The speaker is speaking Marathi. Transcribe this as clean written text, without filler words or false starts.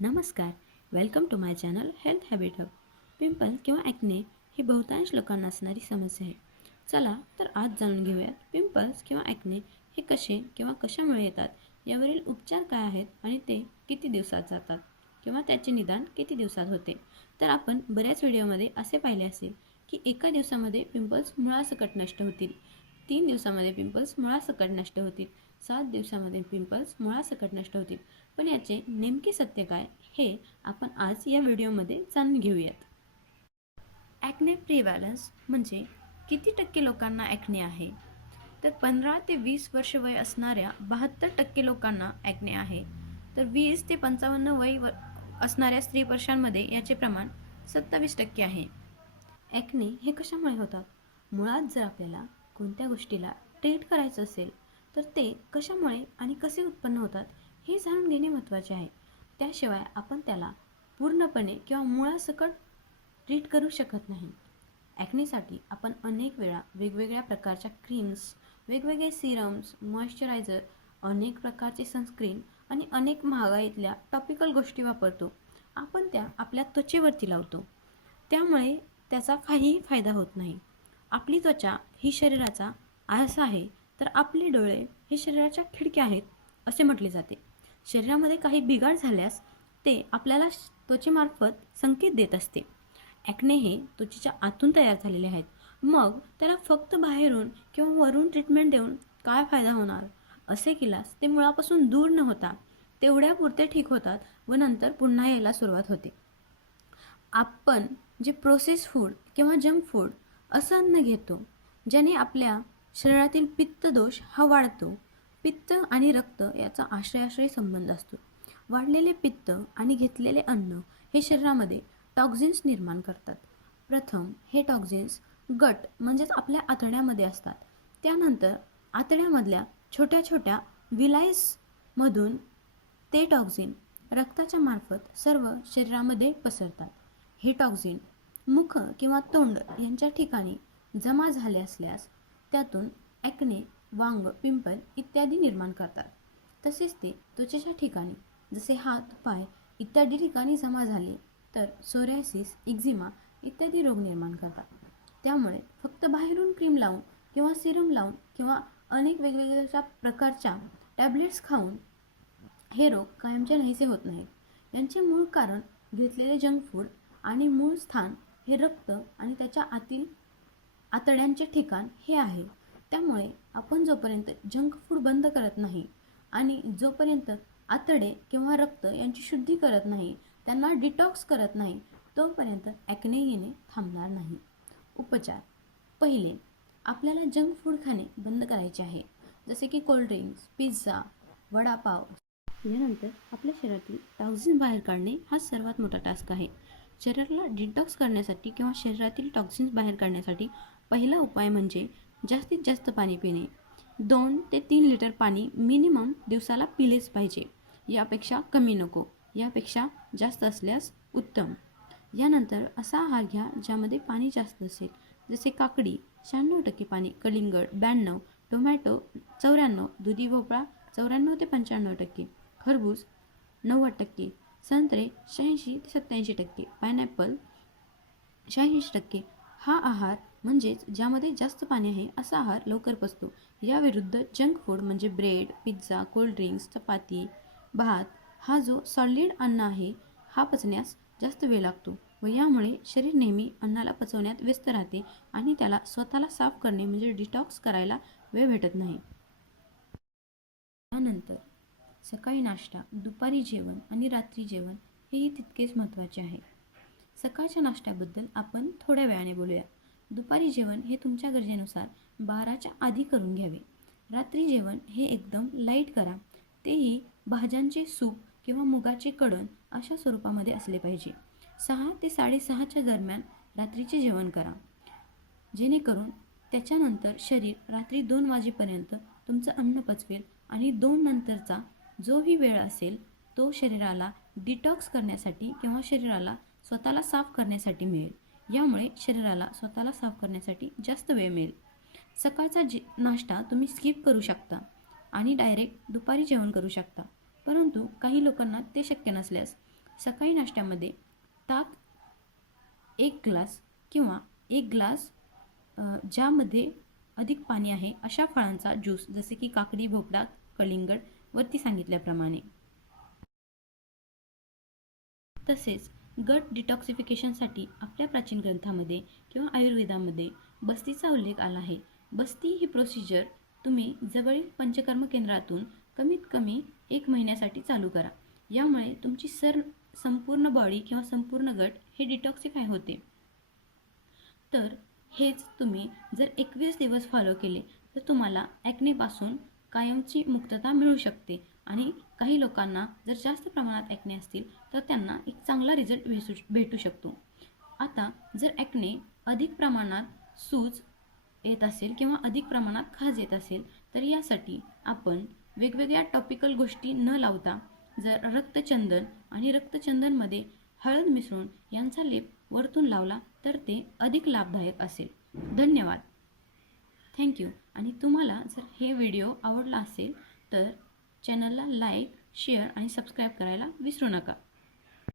नमस्कार. Welcome to my channel health habit hub. Pimple किंवा ॲक्ने ही बहुतांश लोकांना असणारी समस्या आहे. चला तर आज जाणून घेऊयात पिंपल्स किंवा ॲक्ने हे कसे किंवा कशामुळे येतात, यावरील उपचार काय आहेत आणि ते किती दिवसात जातात किंवा त्याचे निदान किती दिवसात होते. तर आपण बऱ्याच व्हिडिओमध्ये असे पाहिले असेल की एका दिवसामध्ये पिंपल्स मुळासकट नष्ट होतील, 3 दिवसामध्ये पिंपल्स मुळासकट नष्ट होतील, 7 दिवसामध्ये पिंपल्स मुळासकट नष्ट होतील. पण याचे नेमके सत्य काय हे आपण आज या व्हिडिओमध्ये जाणून घेऊयात. ॲक्ने प्रिव्हॅलन्स म्हणजे किती टक्के लोकांना ॲक्ने आहे? तर 15 ते 20 वर्ष वय असणाऱ्या 72% लोकांना ॲक्ने आहे. तर 20 ते 55 असणाऱ्या स्त्री पुरुषांमध्ये याचे प्रमाण 27% आहे. ॲक्ने हे कशामुळे होतात? मुळात जर आपल्याला कोणत्या गोष्टीला ट्रीट करायचं असेल तर ते कशामुळे आणि कसे उत्पन्न होतात हे जाणून घेणे महत्त्वाचे आहे. त्याशिवाय आपण त्याला पूर्णपणे किंवा मुळासकट ट्रीट करू शकत नाही. ॲक्नेसाठी आपण अनेक वेळा वेगवेगळ्या प्रकारच्या क्रीम्स, वेगवेगळे सिरम्स, मॉइश्चरायझर, अनेक प्रकारचे सनस्क्रीन आणि अनेक महागाईतल्या टॉपिकल गोष्टी वापरतो. आपण त्या आपल्या त्वचेवरती लावतो. त्यामुळे त्याचा काहीही फायदा होत नाही. आपली त्वचा ही शरीराचा आरसा आहे, तर आपले डोळे हे शरीराच्या खिडक्या आहेत असे म्हटले जाते. शरीरामध्ये काही बिघाड झाल्यास ते आपल्याला त्वचेमार्फत संकेत देत असते. ॲक्ने हे त्वचेच्या आतून तयार झालेले आहेत. मग त्याला फक्त बाहेरून किंवा वरून ट्रीटमेंट देऊन काय फायदा होणार? असे केल्यास ते मुळापासून दूर न होता तेवढ्यापुरते ठीक होतात व नंतर पुन्हा यायला सुरुवात होते. आपण जे प्रोसेस फूड किंवा जंक फूड असं अन्न घेतो ज्याने आपल्या शरीरातील पित्तदोष हा वाढतो. पित्त आणि रक्त याचा आश्रयाश्रयी संबंध असतो. वाढलेले पित्त आणि घेतलेले अन्न हे शरीरामध्ये टॉक्झिन्स निर्माण करतात. प्रथम हे टॉक्झिन्स गट म्हणजेच आपल्या आतड्यामध्ये असतात. त्यानंतर आतड्यामधल्या छोट्या छोट्या विलायसमधून ते टॉक्झिन रक्ताच्या मार्फत सर्व शरीरामध्ये पसरतात. हे टॉक्झिन मुख किंवा तोंड यांच्या ठिकाणी जमा झाले असल्यास त्यातून ॲक्ने, वांग, पिंपल इत्यादी निर्माण करतात. तसेच ते त्वचेच्या ठिकाणी जसे हात, पाय इत्यादी ठिकाणी जमा झाले तर सोरायसिस, एक्झिमा इत्यादी रोग निर्माण करतात. त्यामुळे फक्त बाहेरून क्रीम लावून किंवा सिरम लावून किंवा अनेक वेगवेगळ्या प्रकारच्या टॅबलेट्स खाऊन हे रोग कायमचे नाहीसे होत नाहीत. यांचे मूळ कारण घेतलेले जंक फूड आणि मूळ स्थान हे रक्त आणि त्याच्या आतील आतड्यांचे ठिकाण हे आहे. त्यामुळे आपण जोपर्यंत जंक फूड बंद करत नाही आणि जोपर्यंत आतडे किंवा रक्त यांची शुद्धी करत नाही, त्यांना डिटॉक्स करत नाही, तोपर्यंत ॲक्ने येणे थांबणार नाही. उपचार: पहिले, आपल्याला जंक फूड खाणे बंद करायचे आहे, जसे की कोल्ड्रिंक्स, पिझ्झा, वडापाव. यानंतर आपल्या शरीरातील टॉक्झिन बाहेर काढणे हा सर्वात मोठा टास्क आहे. शरीराला डिटॉक्स करण्यासाठी किंवा शरीरातील टॉक्झिन्स बाहेर काढण्यासाठी पहिला उपाय म्हणजे जास्तीत जास्त पाणी पिणे. 2 ते 3 लिटर पाणी मिनिमम दिवसाला पिलेच पाहिजे. यापेक्षा कमी नको, यापेक्षा जास्त असल्यास उत्तम. यानंतर असा आहार घ्या ज्यामध्ये पाणी जास्त असेल, जसे काकडी 96% पाणी, कलिंगड 92, टोमॅटो 94, दुधी भोपळा 94 ते 95%, खरबूज 90%, संत्रे 86 ते 87%, पायनॅपल 86%. हा आहार म्हणजेच ज्यामध्ये जास्त पाणी आहे असा आहार लवकर पचतो. याविरुद्ध जंक फूड म्हणजे ब्रेड, पिझ्झा, कोल्ड्रिंक्स, चपाती, भात हा जो सॉलिड अन्न आहे हा पचण्यास जास्त वेळ लागतो व यामुळे शरीर नेहमी अन्नाला पचवण्यात व्यस्त राहते आणि त्याला स्वतःला साफ करणे म्हणजे डिटॉक्स करायला वेळ भेटत नाही. त्यानंतर सकाळी नाश्ता, दुपारी जेवण आणि रात्री जेवण हेही तितकेच महत्त्वाचे आहे. सकाळच्या नाश्त्याबद्दल आपण थोड्या वेळाने बोलूया. दुपारी जेवण हे तुमच्या गरजेनुसार 12च्या आधी करून घ्यावे. रात्री जेवण हे एकदम लाईट करा. तेही भाज्यांचे सूप किंवा मुगाचे कडण अशा स्वरूपामध्ये असले पाहिजे. 6 ते 6:30च्या दरम्यान रात्रीचे जेवण करा, जेणेकरून त्याच्यानंतर शरीर रात्री 2 वाजेपर्यंत तुमचं अन्न पचवेल आणि 2 नंतरचा जोही वेळ असेल तो शरीराला डिटॉक्स करण्यासाठी किंवा शरीराला स्वतःला साफ करण्यासाठी मिळेल. यामुळे शरीराला स्वतःला साफ करण्यासाठी जास्त वेळ मिळेल. सकाळचा नाश्ता तुम्ही स्किप करू शकता आणि डायरेक्ट दुपारी जेवण करू शकता. परंतु काही लोकांना ते शक्य नसल्यास सकाळी नाश्त्यामध्ये ताक 1 ग्लास किंवा 1 ग्लास ज्यामध्ये अधिक पाणी आहे अशा फळांचा ज्यूस, जसे की काकडी, भोपळा, कलिंगड वरती सांगितल्याप्रमाणे. तसेच गट डिटॉक्सिफिकेशनसाठी आपल्या प्राचीन ग्रंथामध्ये किंवा आयुर्वेदामध्ये बस्तीचा उल्लेख आला आहे. बस्ती ही प्रोसिजर तुम्ही जवळील पंचकर्म केंद्रातून कमीत कमी 1 महिन्यासाठी चालू करा. यामुळे तुमची संपूर्ण बॉडी किंवा संपूर्ण गट हे डिटॉक्सिफाय होते. तर हेच तुम्ही जर 21 दिवस फॉलो केले तर तुम्हाला ॲक्नेपासून कायमची मुक्तता मिळू शकते. आणि काही लोकांना जर जास्त प्रमाणात ॲक्ने असतील तर त्यांना एक चांगला रिझल्ट भेटू शकतो. आता जर ॲक्ने अधिक प्रमाणात सूज येत असेल किंवा अधिक प्रमाणात खाज येत असेल तर यासाठी आपण वेगवेगळ्या टॉपिकल गोष्टी न लावता जर रक्तचंदन आणि रक्तचंदनमध्ये हळद मिसळून यांचा लेप वरतून लावला तर ते अधिक लाभदायक असेल. धन्यवाद. थँक्यू. आणि तुम्हाला जर हे व्हिडिओ आवडला असेल तर चॅनलला लाईक, शेअर आणि सबस्क्राईब करायला विसरू नका.